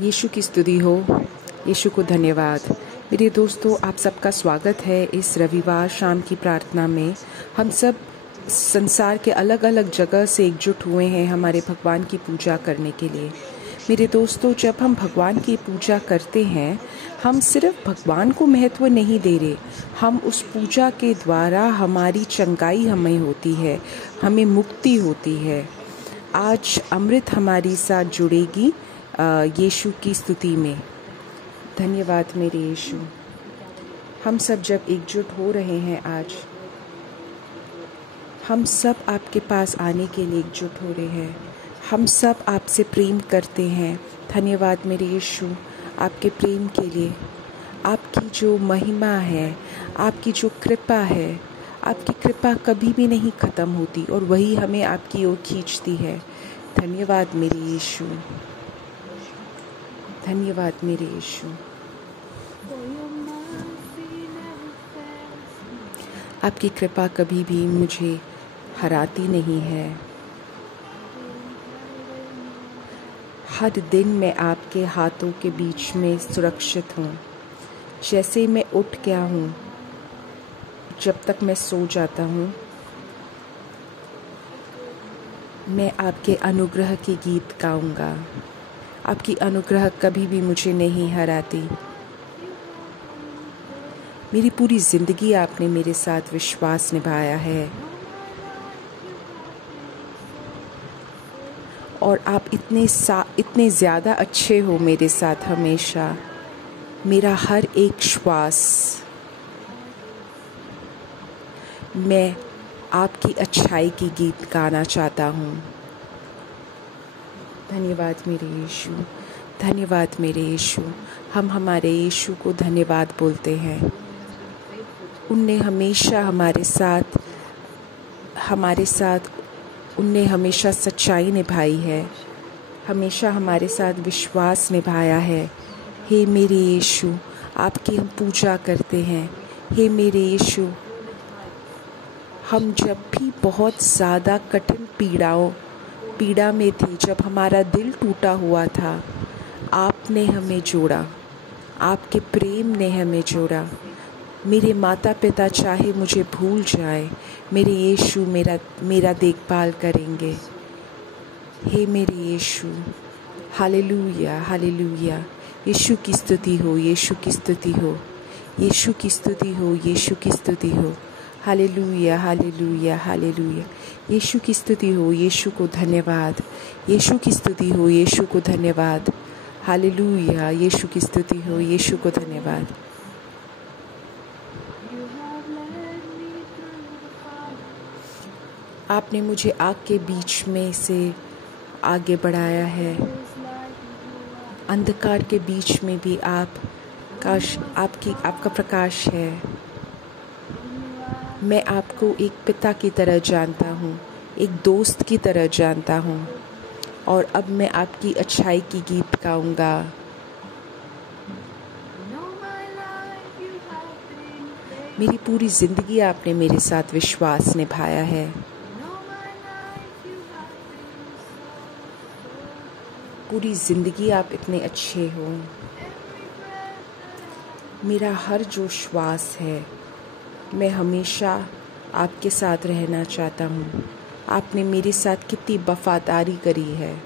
यीशु की स्तुति हो, यीशु को धन्यवाद। मेरे दोस्तों, आप सबका स्वागत है इस रविवार शाम की प्रार्थना में। हम सब संसार के अलग अलग जगह से एकजुट हुए हैं हमारे भगवान की पूजा करने के लिए। मेरे दोस्तों, जब हम भगवान की पूजा करते हैं, हम सिर्फ भगवान को महत्व नहीं दे रहे, हम उस पूजा के द्वारा हमारी चंगाई हमें होती है, हमें मुक्ति होती है। आज अमृत हमारी साथ जुड़ेगी यीशु की स्तुति में। धन्यवाद मेरे यीशु। हम सब जब एकजुट हो रहे हैं आज, हम सब आपके पास आने के लिए एकजुट हो रहे हैं। हम सब आपसे प्रेम करते हैं। धन्यवाद मेरे यीशु आपके प्रेम के लिए। आपकी जो महिमा है, आपकी जो कृपा है, आपकी कृपा कभी भी नहीं ख़त्म होती और वही हमें आपकी ओर खींचती है। धन्यवाद मेरे यीशु, धन्यवाद मेरे यीशु। आपकी कृपा कभी भी मुझे हराती नहीं है। हर दिन मैं आपके हाथों के बीच में सुरक्षित हूँ। जैसे मैं उठ गया हूँ, जब तक मैं सो जाता हूँ, मैं आपके अनुग्रह के गीत गाऊंगा। आपकी अनुग्रह कभी भी मुझे नहीं हराती। मेरी पूरी ज़िंदगी आपने मेरे साथ विश्वास निभाया है और आप इतने ज़्यादा अच्छे हो मेरे साथ हमेशा। मेरा हर एक श्वास मैं आपकी अच्छाई की गीत गाना चाहता हूँ। धन्यवाद मेरे यीशु, धन्यवाद मेरे यीशु। हम हमारे यीशु को धन्यवाद बोलते हैं। उनने हमेशा हमारे साथ उनने हमेशा सच्चाई निभाई है, हमेशा हमारे साथ विश्वास निभाया है। हे मेरे यीशु, आपकी हम पूजा करते हैं। हे मेरे यीशु, हम जब भी बहुत ज़्यादा कठिन पीड़ा में थे, जब हमारा दिल टूटा हुआ था, आपने हमें जोड़ा, आपके प्रेम ने हमें जोड़ा। मेरे माता पिता चाहे मुझे भूल जाए, मेरे यीशु मेरा देखभाल करेंगे। हे मेरे यीशु, हालेलुया हालेलुया। यीशु की स्तुति हो, यीशु की स्तुति हो, यीशु की स्तुति हो, यीशु की स्तुति हो। Hallelujah hallelujah hallelujah. यीशु की स्तुति हो, यीशु को धन्यवाद। यीशु की स्तुति हो, यीशु को धन्यवाद। हालेलुया। यीशु की स्तुति हो, यीशु को धन्यवाद। आपने मुझे आग के बीच में से आगे बढ़ाया है। अंधकार के बीच में भी आपका प्रकाश है। मैं आपको एक पिता की तरह जानता हूँ, एक दोस्त की तरह जानता हूँ और अब मैं आपकी अच्छाई की गीत गाऊंगा। मेरी पूरी ज़िंदगी आपने मेरे साथ विश्वास निभाया है। पूरी ज़िंदगी आप इतने अच्छे हो। मेरा हर जो श्वास है, मैं हमेशा आपके साथ रहना चाहता हूँ। आपने मेरे साथ कितनी वफादारी करी है।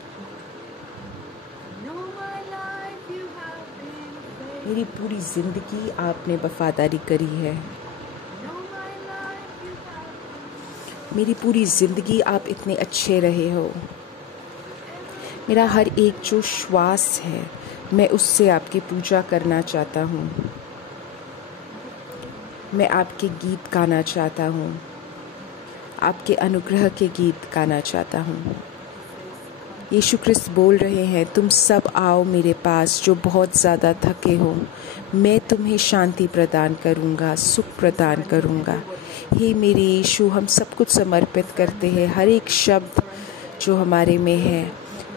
मेरी पूरी ज़िंदगी आपने वफादारी करी है। मेरी पूरी ज़िंदगी आप इतने अच्छे रहे हो। मेरा हर एक जो श्वास है, मैं उससे आपकी पूजा करना चाहता हूँ। मैं आपके गीत गाना चाहता हूँ, आपके अनुग्रह के गीत गाना चाहता हूँ। यीशु ख्रिस्त बोल रहे हैं, तुम सब आओ मेरे पास जो बहुत ज़्यादा थके हो, मैं तुम्हें शांति प्रदान करूँगा, सुख प्रदान करूँगा। हे मेरे यीशु, हम सब कुछ समर्पित करते हैं। हर एक शब्द जो हमारे में है,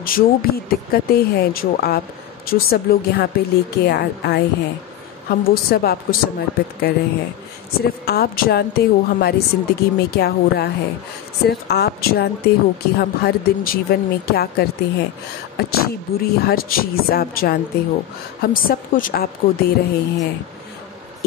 जो भी दिक्कतें हैं जो सब लोग यहाँ पे लेके आए हैं, हम वो सब आपको समर्पित कर रहे हैं। सिर्फ आप जानते हो हमारी ज़िंदगी में क्या हो रहा है, सिर्फ आप जानते हो कि हम हर दिन जीवन में क्या करते हैं, अच्छी बुरी हर चीज़ आप जानते हो। हम सब कुछ आपको दे रहे हैं।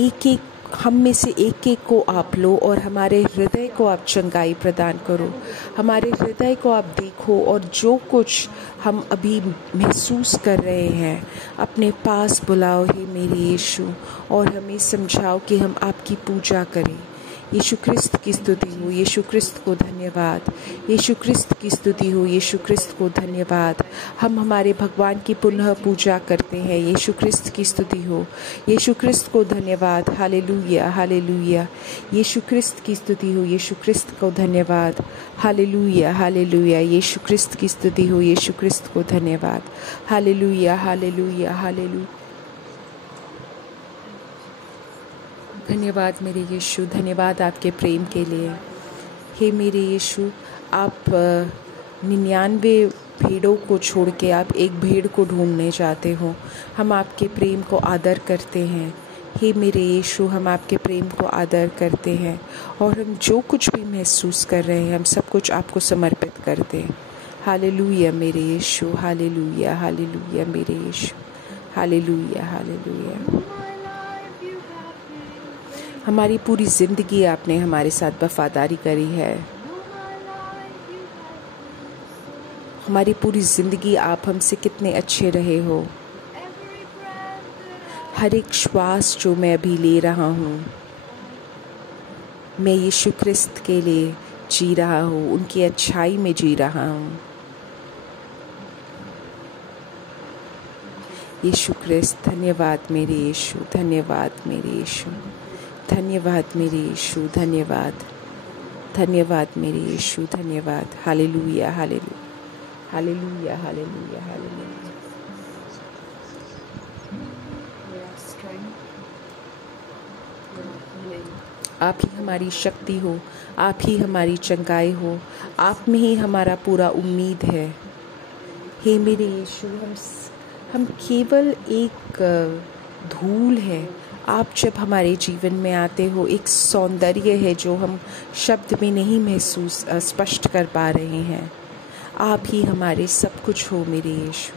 एक एक हम में से एक एक को आप लो और हमारे हृदय को आप चंगाई प्रदान करो। हमारे हृदय को आप देखो और जो कुछ हम अभी महसूस कर रहे हैं अपने पास बुलाओ हे मेरे यीशु, और हमें समझाओ कि हम आपकी पूजा करें। यीशु क्रिस्त की स्तुति हो, यीशु क्रिस्त को धन्यवाद, यीशु क्रिस्त की स्तुति हो, यीशु क्रिस्त को धन्यवाद। हम हमारे भगवान की पुनः पूजा करते हैं। यीशु क्रिस्त की स्तुति हो, यीशु क्रिस्त को धन्यवाद। Hallelujah hallelujah. यीशु क्रिस्त की स्तुति हो, यीशु क्रिस्त को धन्यवाद। Hallelujah hallelujah. यीशु क्रिस्त की स्तुति हो, यीशु क्रिस्त को धन्यवाद। Hallelujah hallelujah hallelujah. धन्यवाद मेरे यीशु, धन्यवाद आपके प्रेम के लिए। हे मेरे यीशु, आप 99 भेड़ों को छोड़ के आप एक भेड़ को ढूंढने जाते हो। हम आपके प्रेम को आदर करते हैं। हे मेरे यीशु, हम आपके प्रेम को आदर करते हैं और हम जो कुछ भी महसूस कर रहे हैं हम सब कुछ आपको समर्पित करते हैं। हालेलुया मेरे यीशु, हालेलुया हालेलुया मेरे यीशु, हालेलुया हालेलुया। हमारी पूरी ज़िंदगी आपने हमारे साथ वफादारी करी है। हमारी पूरी ज़िंदगी आप हमसे कितने अच्छे रहे हो। हर एक श्वास जो मैं अभी ले रहा हूँ मैं यीशु क्रिस्त के लिए जी रहा हूँ, उनकी अच्छाई में जी रहा हूँ। यीशु क्रिस्त, धन्यवाद मेरे यीशु, धन्यवाद मेरे यीशु, धन्यवाद मेरे यीशु, धन्यवाद, धन्यवाद मेरे यीशु, धन्यवाद। Hallelujah hallelujah hallelujah hallelujah hallelujah. आप ही हमारी शक्ति हो, आप ही हमारी चंगाई हो, आप में ही हमारा पूरा उम्मीद है। हे मेरे यीशु, हम केवल एक धूल है। आप जब हमारे जीवन में आते हो एक सौंदर्य है जो हम शब्द में नहीं महसूस स्पष्ट कर पा रहे हैं। आप ही हमारे सब कुछ हो मेरे यीशु,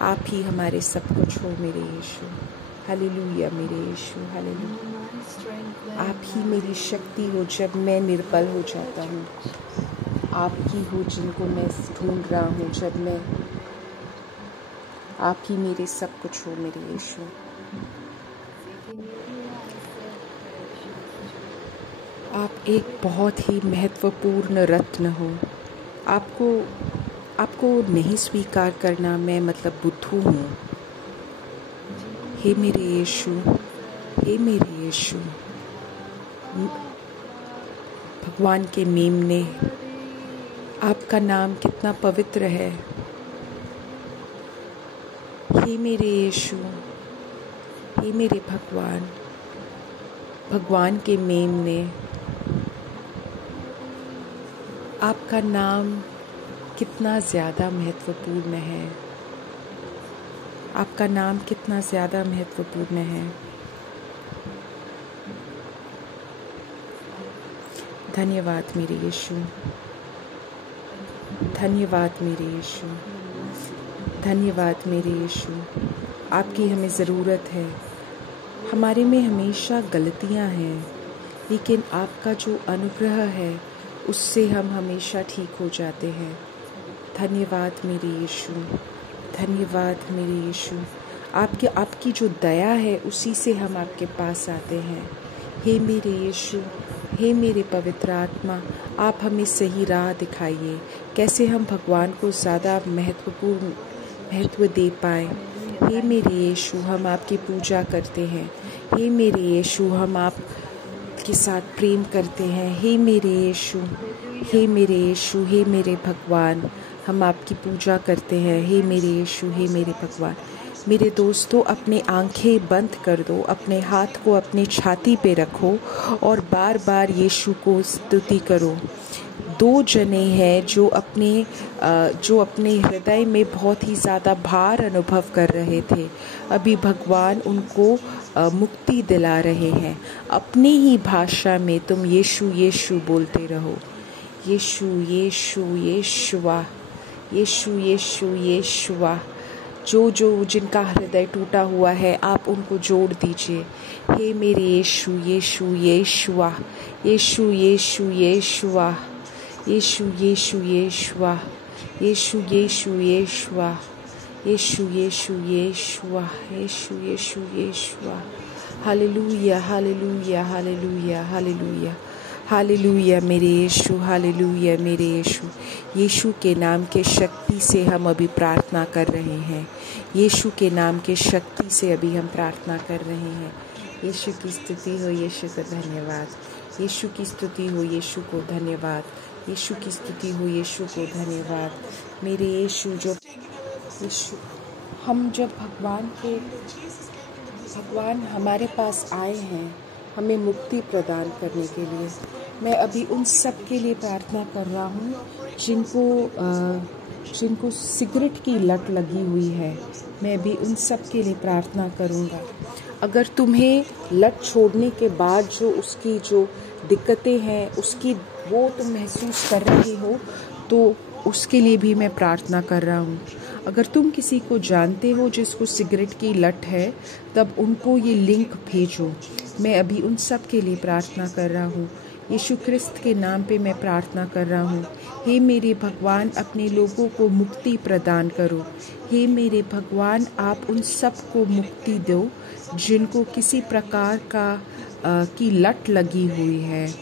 आप ही हमारे सब कुछ हो मेरे यीशु। हालेलुया मेरे यीशु, हालेलुया। आप ही मेरी शक्ति हो जब मैं निर्बल हो जाता हूँ। आप ही हो जिनको मैं ढूंढ रहा हूँ जब मैं, आप ही मेरे सब कुछ हो मेरे यीशु। आप एक बहुत ही महत्वपूर्ण रत्न हो। आपको नहीं स्वीकार करना मैं मतलब बुद्धू हूँ। हे मेरे यीशु, हे मेरे यीशु, भगवान के मेमने, आपका नाम कितना पवित्र है। हे मेरे यीशु, हे मेरे भगवान, भगवान के मेमने, आपका नाम कितना ज़्यादा महत्वपूर्ण है। आपका नाम कितना ज़्यादा महत्वपूर्ण है। धन्यवाद मेरे यीशु, धन्यवाद मेरे यीशु, धन्यवाद मेरे यीशु। आपकी हमें ज़रूरत है। हमारे में हमेशा गलतियां हैं, लेकिन आपका जो अनुग्रह है उससे हम हमेशा ठीक हो जाते हैं। धन्यवाद मेरे यीशु, धन्यवाद मेरे यीशु। आपकी जो दया है उसी से हम आपके पास आते हैं। हे मेरे यीशु, हे मेरे पवित्र आत्मा, आप हमें सही राह दिखाइए, कैसे हम भगवान को ज़्यादा महत्व दे पाएँ। हे मेरे यीशु, हम आपकी पूजा करते हैं। हे मेरे यीशु, हम आपके साथ प्रेम करते हैं। हे मेरे यीशु, हे मेरे यीशु, हे मेरे भगवान, हम आपकी पूजा करते हैं। हे मेरे यीशु, हे मेरे भगवान। मेरे दोस्तों, अपने आंखें बंद कर दो, अपने हाथ को अपने छाती पे रखो और बार बार यीशु को स्तुति करो। दो जने हैं जो अपने हृदय में बहुत ही ज़्यादा भार अनुभव कर रहे थे। अभी भगवान उनको मुक्ति दिला रहे हैं। अपनी ही भाषा में तुम यीशु यीशु बोलते रहो, यीशु यीशु यीशुआ, यीशु यीशु यीशुआ। जो जिनका हृदय टूटा हुआ है, आप उनको जोड़ दीजिए। हे मेरे Yeshu Yeshu Yeshua, Yeshu Yeshu Yeshua, Yeshu Yeshu Yeshua, Yeshu Yeshu Yeshua, Yeshu Yeshu Yeshua, Yeshu Yeshu Yeshua. Hallelujah hallelujah hallelujah hallelujah hallelujah मेरे यीशु, हालेलुया मेरे यीशु। यीशु के नाम के शक्ति से हम अभी प्रार्थना कर रहे हैं। यीशु के नाम के शक्ति से अभी हम प्रार्थना कर रहे हैं। यीशु की स्तुति हो, यीशु को धन्यवाद। यीशु की स्तुति हो, यीशु को धन्यवाद। यीशु की स्तुति हो, यीशु को धन्यवाद। मेरे यीशु हम जब भगवान हमारे पास आए हैं हमें मुक्ति प्रदान करने के लिए, मैं अभी उन सब के लिए प्रार्थना कर रहा हूँ जिनको सिगरेट की लत लगी हुई है। मैं भी उन सब के लिए प्रार्थना करूँगा। अगर तुम्हें लत छोड़ने के बाद उसकी जो दिक्कतें हैं वो तुम महसूस कर रहे हो, तो उसके लिए भी मैं प्रार्थना कर रहा हूँ। अगर तुम किसी को जानते हो जिसको सिगरेट की लत है, तब उनको ये लिंक भेजो। मैं अभी उन सब के लिए प्रार्थना कर रहा हूँ। यीशु क्रिस्त के नाम पे मैं प्रार्थना कर रहा हूँ। हे मेरे भगवान, अपने लोगों को मुक्ति प्रदान करो। हे मेरे भगवान, आप उन सब को मुक्ति दो जिनको किसी प्रकार की लत लगी हुई है।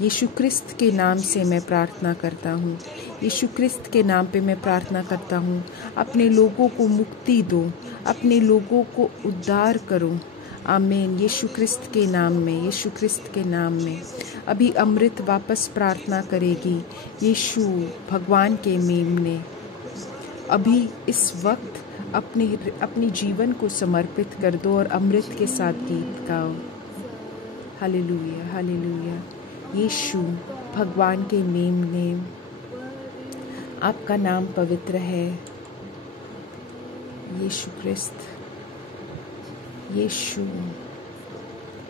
यीशु क्रिस्त के नाम से मैं प्रार्थना करता हूँ। यीशु क्रिस्त के नाम पे मैं प्रार्थना करता हूँ। अपने लोगों को मुक्ति दो, अपने लोगों को उद्धार करो। आमीन। यीशु क्रिस्त के नाम में, यीशु क्रिस्त के नाम में। अभी अमृत वापस प्रार्थना करेगी यीशु भगवान के मेमने। अभी इस वक्त अपने जीवन को समर्पित कर दो और अमृत के साथ गीत गाओ। Hallelujah hallelujah. यीशु भगवान के मेमने, आपका नाम पवित्र है। यीशु क्रिस्त, यीशु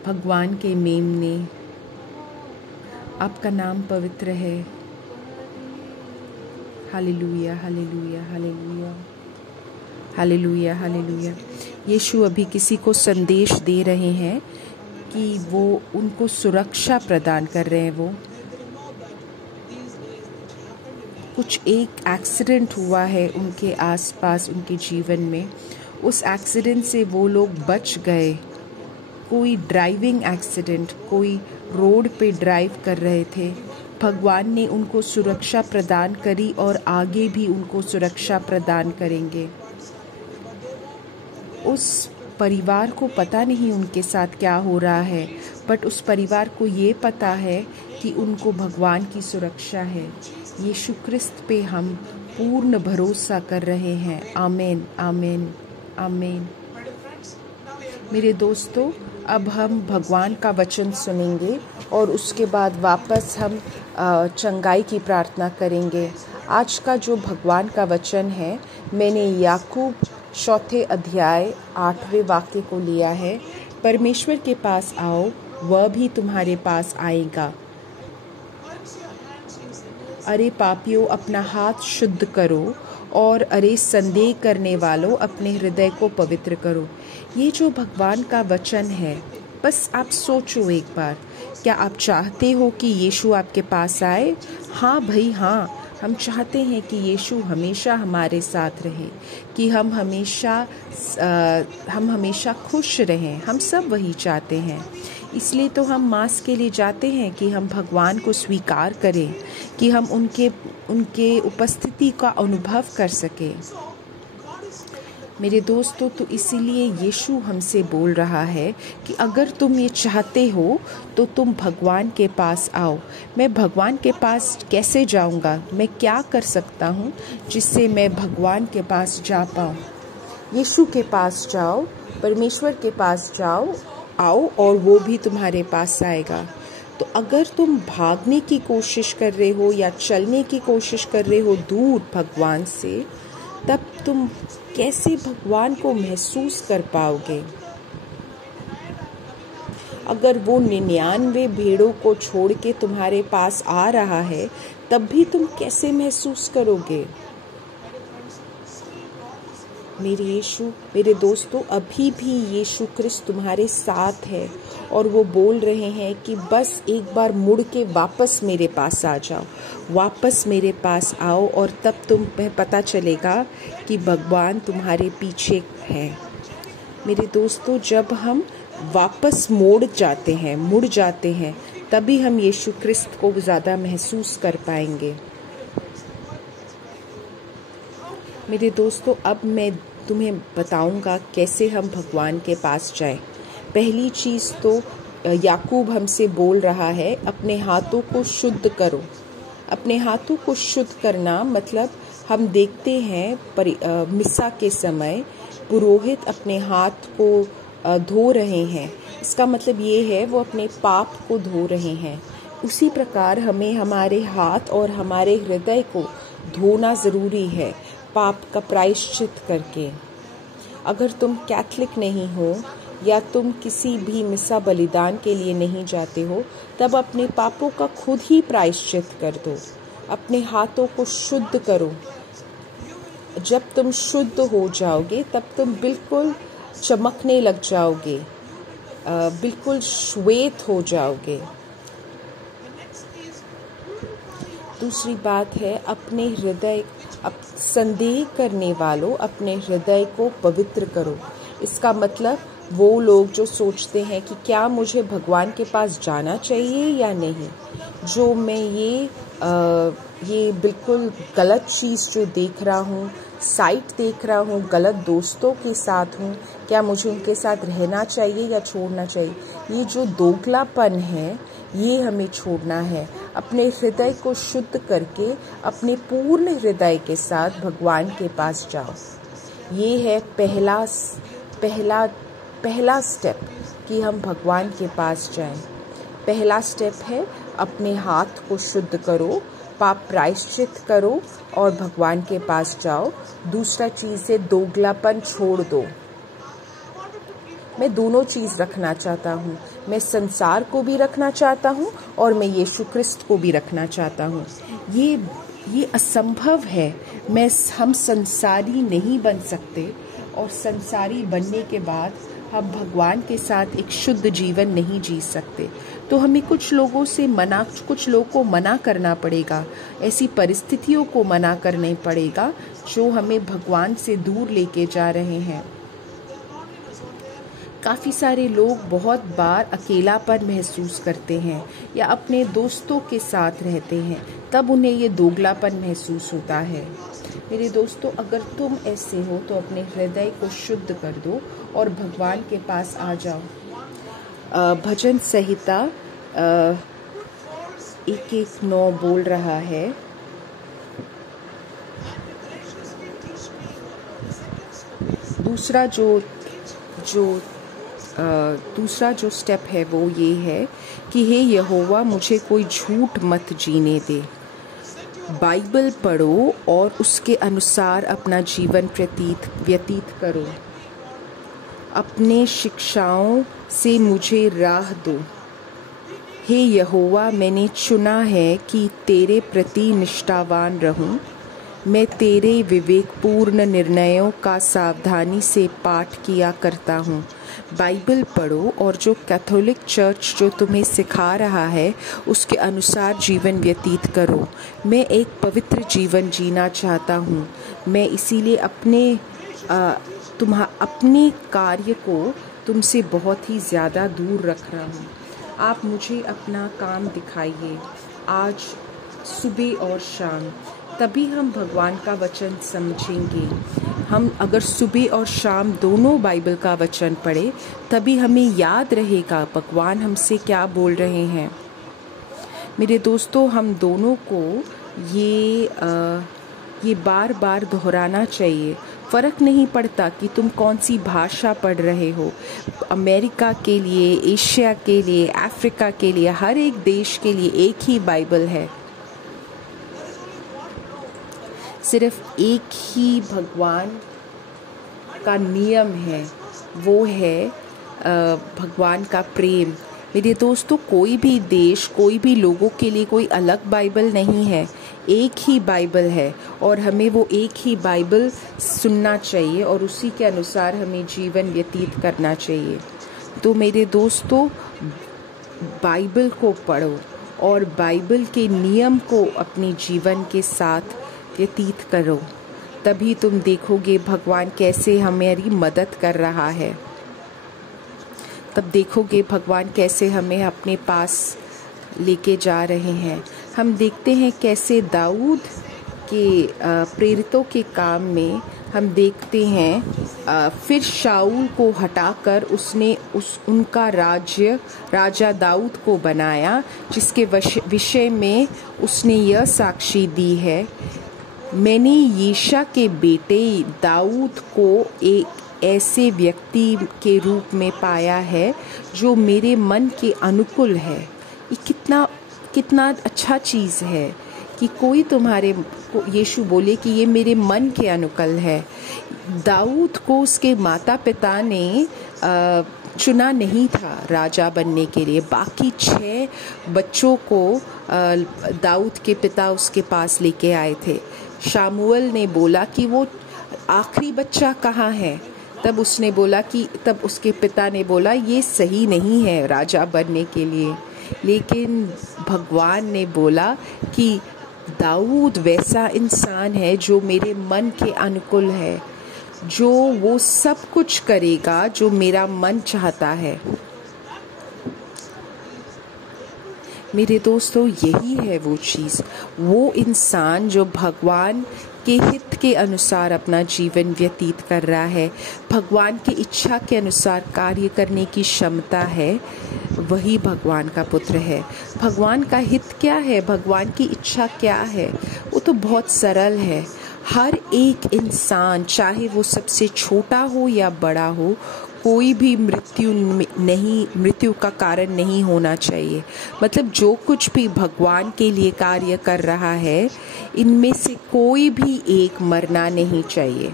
भगवान के मेमने, आपका नाम पवित्र है। Hallelujah hallelujah hallelujah hallelujah hallelujah. Yeshu अभी किसी को संदेश दे रहे हैं कि वो उनको सुरक्षा प्रदान कर रहे हैं। वो कुछ एक एक्सीडेंट हुआ है उनके आसपास, उनके जीवन में। उस एक्सीडेंट से वो लोग बच गए। कोई ड्राइविंग एक्सीडेंट, कोई रोड पे ड्राइव कर रहे थे। भगवान ने उनको सुरक्षा प्रदान करी और आगे भी उनको सुरक्षा प्रदान करेंगे। उस परिवार को पता नहीं उनके साथ क्या हो रहा है, बट उस परिवार को ये पता है कि उनको भगवान की सुरक्षा है। यीशु क्रिस्त पे हम पूर्ण भरोसा कर रहे हैं। आमीन आमीन आमीन। मेरे दोस्तों, अब हम भगवान का वचन सुनेंगे और उसके बाद वापस हम चंगाई की प्रार्थना करेंगे। आज का जो भगवान का वचन है, मैंने याकूब 4 अध्याय 8वें वाक्य को लिया है। परमेश्वर के पास आओ, वह भी तुम्हारे पास आएगा। अरे पापियों, अपना हाथ शुद्ध करो, और अरे संदेह करने वालों, अपने हृदय को पवित्र करो। ये जो भगवान का वचन है, बस आप सोचो एक बार, क्या आप चाहते हो कि यीशु आपके पास आए? हाँ भाई हाँ, हम चाहते हैं कि यीशु हमेशा हमारे साथ रहे, कि हम हमेशा खुश रहें। हम सब वही चाहते हैं। इसलिए तो हम मास के लिए जाते हैं कि हम भगवान को स्वीकार करें, कि हम उनके उपस्थिति का अनुभव कर सकें। मेरे दोस्तों, तो इसीलिए यीशु हमसे बोल रहा है कि अगर तुम ये चाहते हो तो तुम भगवान के पास आओ। मैं भगवान के पास कैसे जाऊंगा? मैं क्या कर सकता हूँ जिससे मैं भगवान के पास जा पाऊँ? यीशु के पास जाओ, परमेश्वर के पास आओ और वो भी तुम्हारे पास आएगा। तो अगर तुम भागने की कोशिश कर रहे हो या चलने की कोशिश कर रहे हो दूर भगवान से, तब तुम कैसे भगवान को महसूस कर पाओगे? अगर वो 99 भेड़ों को छोड़ के तुम्हारे पास आ रहा है, तब भी तुम कैसे महसूस करोगे? मेरे दोस्तों, अभी भी यीशु क्रिस्त तुम्हारे साथ है और वो बोल रहे हैं कि बस एक बार मुड़ के वापस मेरे पास आ जाओ, वापस मेरे पास आओ, और तब तुम्हें पता चलेगा कि भगवान तुम्हारे पीछे है। मेरे दोस्तों, जब हम वापस मुड़ जाते हैं, तभी हम यीशु क्रिस्त को ज़्यादा महसूस कर पाएंगे। मेरे दोस्तों, अब मैं तुम्हें बताऊंगा कैसे हम भगवान के पास जाएं। पहली चीज़ तो याकूब हमसे बोल रहा है, अपने हाथों को शुद्ध करो। अपने हाथों को शुद्ध करना मतलब हम देखते हैं मिसा के समय पुरोहित अपने हाथ को धो रहे हैं। इसका मतलब ये है वो अपने पाप को धो रहे हैं। उसी प्रकार हमें हमारे हाथ और हमारे हृदय को धोना ज़रूरी है, पाप का प्रायश्चित करके। अगर तुम कैथलिक नहीं हो या तुम किसी भी मिसा बलिदान के लिए नहीं जाते हो, तब अपने पापों का खुद ही प्रायश्चित कर दो। अपने हाथों को शुद्ध करो। जब तुम शुद्ध हो जाओगे, तब तुम बिल्कुल चमकने लग जाओगे, बिल्कुल श्वेत हो जाओगे। दूसरी बात है, अपने हृदय, संदेह करने वालों, अपने हृदय को पवित्र करो। इसका मतलब वो लोग जो सोचते हैं कि क्या मुझे भगवान के पास जाना चाहिए या नहीं, जो मैं ये बिल्कुल गलत चीज़ जो देख रहा हूँ, साइट देख रहा हूँ, गलत दोस्तों के साथ हूँ, क्या मुझे उनके साथ रहना चाहिए या छोड़ना चाहिए? ये जो दोगलापन है, ये हमें छोड़ना है। अपने हृदय को शुद्ध करके अपने पूर्ण हृदय के साथ भगवान के पास जाओ। ये है पहला स्टेप कि हम भगवान के पास जाएं। पहला स्टेप है अपने हाथ को शुद्ध करो, पाप प्रायश्चित करो और भगवान के पास जाओ। दूसरा चीज़ है दोगलापन छोड़ दो। मैं दोनों चीज़ रखना चाहता हूँ। मैं संसार को भी रखना चाहता हूँ और मैं यीशु क्रिस्त को भी रखना चाहता हूँ। ये असंभव है। हम संसारी नहीं बन सकते, और संसारी बनने के बाद हम भगवान के साथ एक शुद्ध जीवन नहीं जी सकते। तो हमें कुछ लोगों को मना करना पड़ेगा, ऐसी परिस्थितियों को मना करना पड़ेगा जो हमें भगवान से दूर लेके जा रहे हैं। काफ़ी सारे लोग बहुत बार अकेलापन महसूस करते हैं या अपने दोस्तों के साथ रहते हैं, तब उन्हें ये दोगलापन महसूस होता है। मेरे दोस्तों, अगर तुम ऐसे हो तो अपने हृदय को शुद्ध कर दो और भगवान के पास आ जाओ। भजन संहिता 119 बोल रहा है, दूसरा जो स्टेप है वो ये है कि हे यहोवा, मुझे कोई झूठ मत जीने दे। बाइबल पढ़ो और उसके अनुसार अपना जीवन व्यतीत करो। अपने शिक्षाओं से मुझे राह दो। हे यहोवा, मैंने चुना है कि तेरे प्रति निष्ठावान रहूं। मैं तेरे विवेकपूर्ण निर्णयों का सावधानी से पाठ किया करता हूँ। बाइबल पढ़ो और जो कैथोलिक चर्च जो तुम्हें सिखा रहा है उसके अनुसार जीवन व्यतीत करो। मैं एक पवित्र जीवन जीना चाहता हूँ। मैं इसीलिए अपने कार्य को तुमसे बहुत ही ज़्यादा दूर रख रहा हूँ। आप मुझे अपना काम दिखाइए आज सुबह और शाम, तभी हम भगवान का वचन समझेंगे। हम अगर सुबह और शाम दोनों बाइबल का वचन पढ़े, तभी हमें याद रहेगा भगवान हमसे क्या बोल रहे हैं। मेरे दोस्तों, हम दोनों को ये बार बार दोहराना चाहिए। फ़र्क नहीं पड़ता कि तुम कौन सी भाषा पढ़ रहे हो। अमेरिका के लिए, एशिया के लिए, अफ्रीका के लिए, हर एक देश के लिए एक ही बाइबल है। सिर्फ एक ही भगवान का नियम है, वो है भगवान का प्रेम। मेरे दोस्तों, कोई भी देश, कोई भी लोगों के लिए कोई अलग बाइबल नहीं है, एक ही बाइबल है और हमें वो एक ही बाइबल सुनना चाहिए और उसी के अनुसार हमें जीवन व्यतीत करना चाहिए। तो मेरे दोस्तों, बाइबल को पढ़ो और बाइबल के नियम को अपने जीवन के साथ व्यतीत करो, तभी तुम देखोगे भगवान कैसे हमारी मदद कर रहा है। तब देखोगे भगवान कैसे हमें अपने पास लेके जा रहे हैं। हम देखते हैं कैसे दाऊद के प्रेरितों के काम में हम देखते हैं फिर शाऊल को हटाकर उसने उनका राजा दाऊद को बनाया, जिसके विषय में उसने यह साक्षी दी है, मैंने यिशै के बेटे दाऊद को एक ऐसे व्यक्ति के रूप में पाया है जो मेरे मन के अनुकूल है। ये कितना अच्छा चीज़ है कि कोई तुम्हारे यीशु बोले कि ये मेरे मन के अनुकूल है। दाऊद को उसके माता पिता ने चुना नहीं था राजा बनने के लिए। बाकी 6 बच्चों को दाऊद के पिता उसके पास लेके आए थे। शामुएल ने बोला कि वो आखिरी बच्चा कहाँ है, तब उसके पिता ने बोला ये सही नहीं है राजा बनने के लिए। लेकिन भगवान ने बोला कि दाऊद वैसा इंसान है जो मेरे मन के अनुकूल है, जो वो सब कुछ करेगा जो मेरा मन चाहता है। मेरे दोस्तों, यही है वो चीज़, वो इंसान जो भगवान के हित के अनुसार अपना जीवन व्यतीत कर रहा है, भगवान की इच्छा के अनुसार कार्य करने की क्षमता है, वही भगवान का पुत्र है। भगवान का हित क्या है, भगवान की इच्छा क्या है, वो तो बहुत सरल है। हर एक इंसान, चाहे वो सबसे छोटा हो या बड़ा हो, कोई भी मृत्यु का कारण नहीं होना चाहिए। मतलब जो कुछ भी भगवान के लिए कार्य कर रहा है, इनमें से कोई भी एक मरना नहीं चाहिए।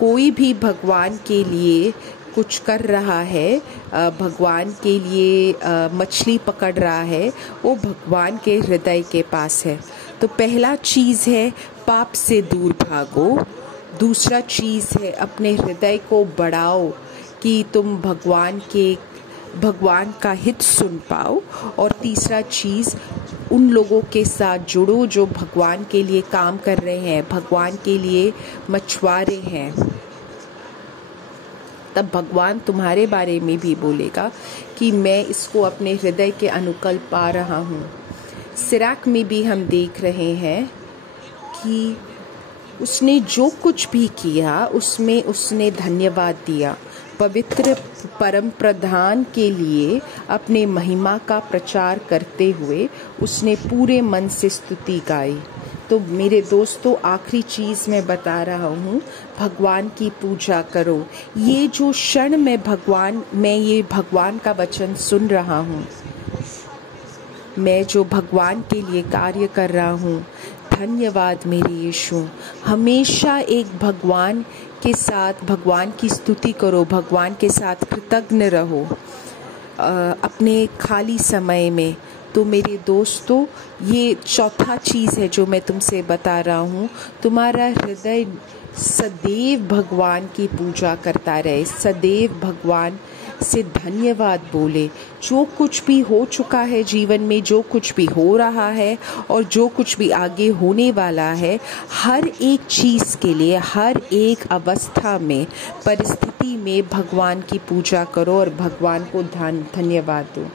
कोई भी भगवान के लिए कुछ कर रहा है, भगवान के लिए मछली पकड़ रहा है, वो भगवान के हृदय के पास है। तो पहला चीज़ है पाप से दूर भागो। दूसरा चीज़ है अपने हृदय को बढ़ाओ कि तुम भगवान का हित सुन पाओ। और तीसरा चीज़, उन लोगों के साथ जुड़ो जो भगवान के लिए काम कर रहे हैं, भगवान के लिए मछुआरे हैं। तब भगवान तुम्हारे बारे में भी बोलेगा कि मैं इसको अपने हृदय के अनुकूल पा रहा हूँ। सिराक में भी हम देख रहे हैं कि उसने जो कुछ भी किया उसमें उसने धन्यवाद दिया। पवित्र परम प्रधान के लिए अपने महिमा का प्रचार करते हुए उसने पूरे मन से स्तुति गाई। तो मेरे दोस्तों, आखिरी चीज़ मैं बता रहा हूँ, भगवान की पूजा करो। ये जो क्षण मैं ये भगवान का वचन सुन रहा हूँ, मैं जो भगवान के लिए कार्य कर रहा हूँ, धन्यवाद मेरे यीशु। हमेशा एक भगवान के साथ भगवान की स्तुति करो, भगवान के साथ कृतज्ञ रहो अपने खाली समय में। तो मेरे दोस्तों, ये चौथा चीज़ है जो मैं तुमसे बता रहा हूँ, तुम्हारा हृदय सदैव भगवान की पूजा करता रहे, सदैव भगवान से धन्यवाद बोले। जो कुछ भी हो चुका है जीवन में, जो कुछ भी हो रहा है और जो कुछ भी आगे होने वाला है, हर एक चीज़ के लिए, हर एक अवस्था में, परिस्थिति में भगवान की पूजा करो और भगवान को धन्यवाद दो।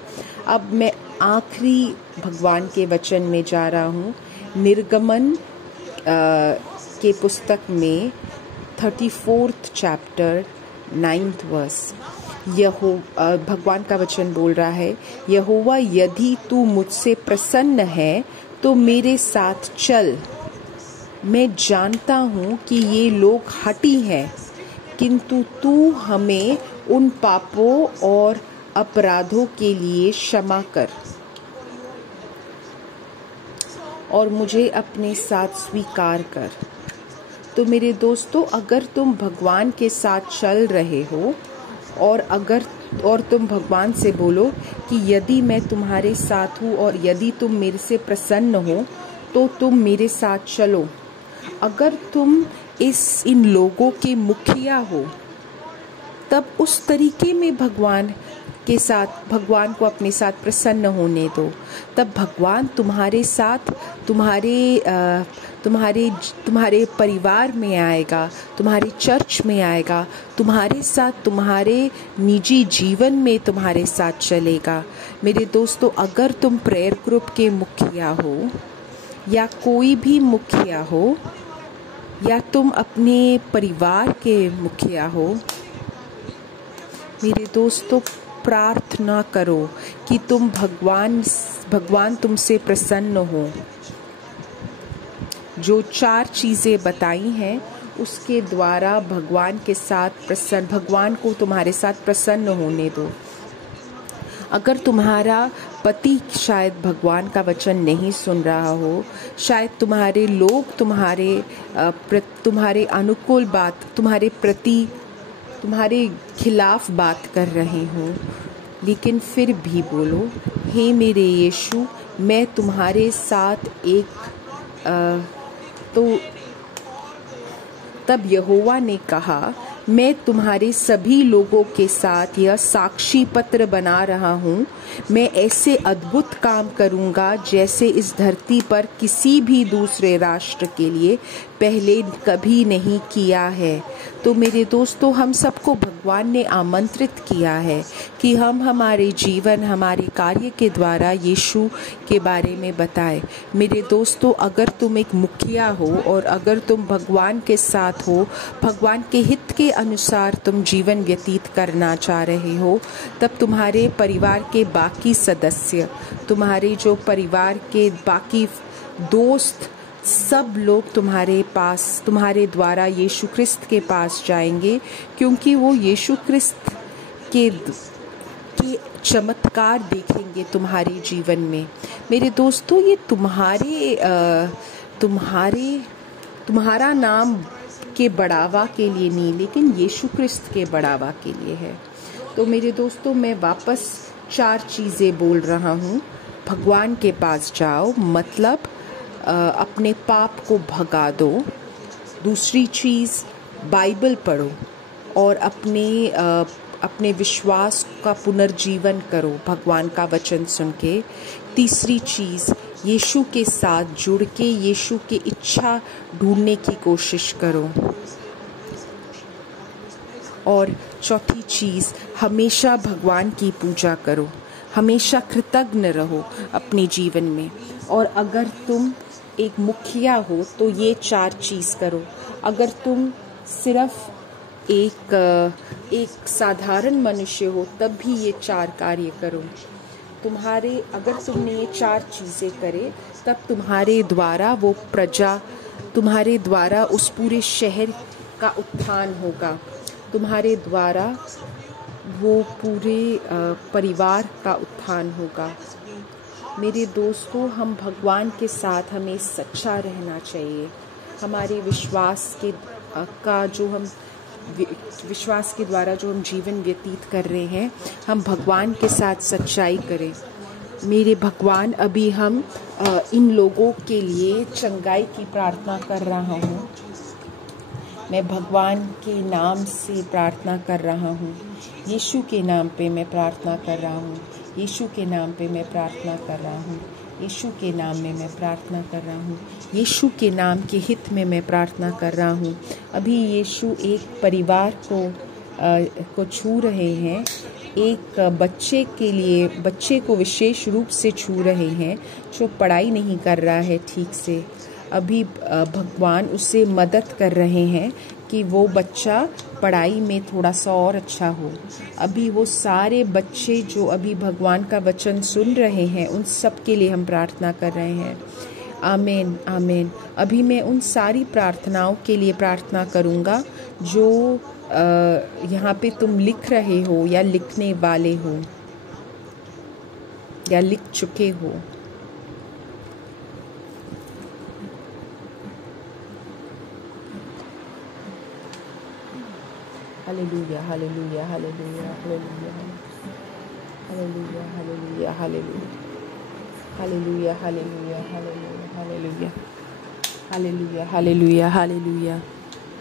अब मैं आखिरी भगवान के वचन में जा रहा हूँ। निर्गमन के पुस्तक में 34th चैप्टर 9th वर्स, भगवान का वचन बोल रहा है, यहोवा यदि तू मुझसे प्रसन्न है तो मेरे साथ चल मैं जानता हूँ कि ये लोग हठी हैं, किंतु तू हमें उन पापों और अपराधों के लिए क्षमा कर और मुझे अपने साथ स्वीकार कर। तो मेरे दोस्तों, अगर तुम भगवान के साथ चल रहे हो और तुम भगवान से बोलो कि यदि मैं तुम्हारे साथ हूँ और यदि तुम मेरे से प्रसन्न हो तो तुम मेरे साथ चलो। अगर तुम इन लोगों के मुखिया हो, तब उस तरीके में भगवान को अपने साथ प्रसन्न होने दो। तब भगवान तुम्हारे साथ तुम्हारे परिवार में आएगा, तुम्हारे चर्च में आएगा, तुम्हारे साथ तुम्हारे निजी जीवन में तुम्हारे साथ चलेगा। मेरे दोस्तों, अगर तुम प्रेयर ग्रुप के मुखिया हो या कोई भी मुखिया हो या तुम अपने परिवार के मुखिया हो, मेरे दोस्तों, प्रार्थना करो कि भगवान तुमसे प्रसन्न हो। जो 4 चीज़ें बताई हैं उसके द्वारा भगवान को तुम्हारे साथ प्रसन्न होने दो। अगर तुम्हारा पति शायद भगवान का वचन नहीं सुन रहा हो, शायद तुम्हारे लोग तुम्हारे अनुकूल बात, तुम्हारे खिलाफ बात कर रहे हों, लेकिन फिर भी बोलो, हे मेरे यीशु, मैं तुम्हारे साथ तब यहोवा ने कहा, मैं तुम्हारे सभी लोगों के साथ यह साक्षी पत्र बना रहा हूँ। मैं ऐसे अद्भुत काम करूँगा जैसे इस धरती पर किसी भी दूसरे राष्ट्र के लिए पहले कभी नहीं किया है। तो मेरे दोस्तों, हम सबको भगवान ने आमंत्रित किया है कि हम हमारे जीवन, हमारे कार्य के द्वारा यीशु के बारे में बताएं। मेरे दोस्तों, अगर तुम एक मुखिया हो और अगर तुम भगवान के साथ हो, भगवान के हित के अनुसार तुम जीवन व्यतीत करना चाह रहे हो, तब तुम्हारे परिवार के बाकी सदस्य, तुम्हारे जो परिवार के बाकी दोस्त, सब लोग तुम्हारे द्वारा यीशु ख्रिस्त के पास जाएंगे, क्योंकि वो यीशु ख्रिस्त के चमत्कार देखेंगे तुम्हारे जीवन में। मेरे दोस्तों, ये तुम्हारा नाम के बढ़ावा के लिए नहीं, लेकिन यीशु ख्रिस्त के बढ़ावा के लिए है। तो मेरे दोस्तों, मैं वापस 4 चीज़ें बोल रहा हूँ। भगवान के पास जाओ, मतलब अपने पाप को भगा दो। दूसरी चीज़, बाइबल पढ़ो और अपने विश्वास का पुनर्जीवन करो भगवान का वचन सुन के। तीसरी चीज़, यीशु के साथ जुड़ के यीशु की इच्छा ढूंढने की कोशिश करो। और चौथी चीज़, हमेशा भगवान की पूजा करो, हमेशा कृतज्ञ रहो अपने जीवन में। और अगर तुम एक मुखिया हो तो ये 4 चीज़ करो। अगर तुम सिर्फ एक साधारण मनुष्य हो तब भी ये 4 कार्य करो। अगर तुमने ये 4 चीज़ें करे, तब तुम्हारे द्वारा उस पूरे शहर का उत्थान होगा, तुम्हारे द्वारा वो पूरे परिवार का उत्थान होगा। मेरे दोस्तों, हम भगवान के साथ हमें सच्चा रहना चाहिए। हमारे विश्वास के द्वारा जो हम जीवन व्यतीत कर रहे हैं, हम भगवान के साथ सच्चाई करें। मेरे भगवान, अभी हम इन लोगों के लिए चंगाई की प्रार्थना कर रहा हूँ। मैं भगवान के नाम से प्रार्थना कर रहा हूँ। यीशु के नाम पे मैं प्रार्थना कर रहा हूँ। यीशु के नाम पे मैं प्रार्थना कर रहा हूँ। यीशु के नाम में मैं प्रार्थना कर रहा हूँ। यीशु के नाम के हित में मैं प्रार्थना कर रहा हूँ। अभी यीशु एक परिवार को छू रहे हैं, एक बच्चे को विशेष रूप से छू रहे हैं जो पढ़ाई नहीं कर रहा है ठीक से। अभी भगवान उसे मदद कर रहे हैं कि वो बच्चा पढ़ाई में थोड़ा सा और अच्छा हो। अभी वो सारे बच्चे जो अभी भगवान का वचन सुन रहे हैं, उन सब के लिए हम प्रार्थना कर रहे हैं। आमीन आमीन। अभी मैं उन सारी प्रार्थनाओं के लिए प्रार्थना करूँगा जो यहाँ पे तुम लिख रहे हो या लिखने वाले हो या लिख चुके हो। Hallelujah hallelujah hallelujah hallelujah hallelujah hallelujah hallelujah hallelujah hallelujah hallelujah hallelujah hallelujah hallelujah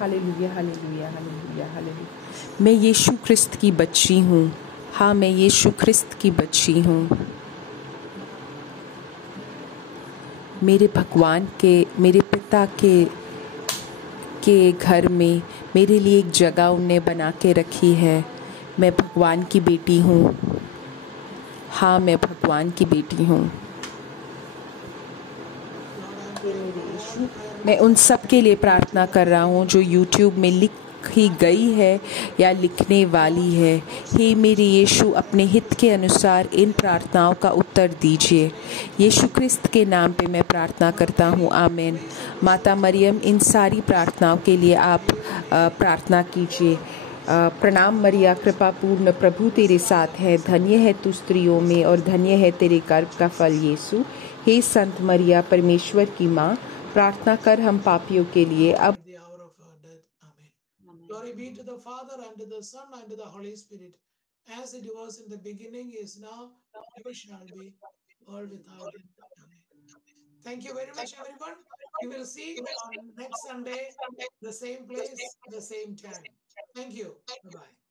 hallelujah hallelujah hallelujah hallelujah. मैं यीशु ख्रिस्त की बच्ची हूँ। हाँ, मैं यीशु ख्रिस्त की बच्ची हूँ। मेरे भगवान के, मेरे पिता के घर में मेरे लिए एक जगह उनने बना के रखी है। मैं भगवान की बेटी हूँ। हाँ, मैं भगवान की बेटी हूँ। मैं उन सब के लिए प्रार्थना कर रहा हूँ जो यूट्यूब में लिखी गई है या लिखने वाली है। हे मेरे यीशु, अपने हित के अनुसार इन प्रार्थनाओं का उत्तर दीजिए। यीशु ख्रिस्त के नाम पे मैं प्रार्थना करता हूँ, आमीन। माता मरियम, इन सारी प्रार्थनाओं के लिए आप प्रार्थना कीजिए। प्रणाम मरिया, कृपा पूर्ण, प्रभु तेरे साथ है, धन्य है तू स्त्रियों में और धन्य है तेरे गर्भ का फल यीशु। हे संत मरिया, परमेश्वर की माँ, प्रार्थना कर हम पापियों के लिए अब the hour of our death. Amen. Glory be to the Father, and to the Son, and to the Holy Spirit, as it was in the beginning, is now, ever shall be, world without end. Amen. Thank you very much, everyone. We will see on next Sunday, the same place, the same time. Thank you. Bye bye.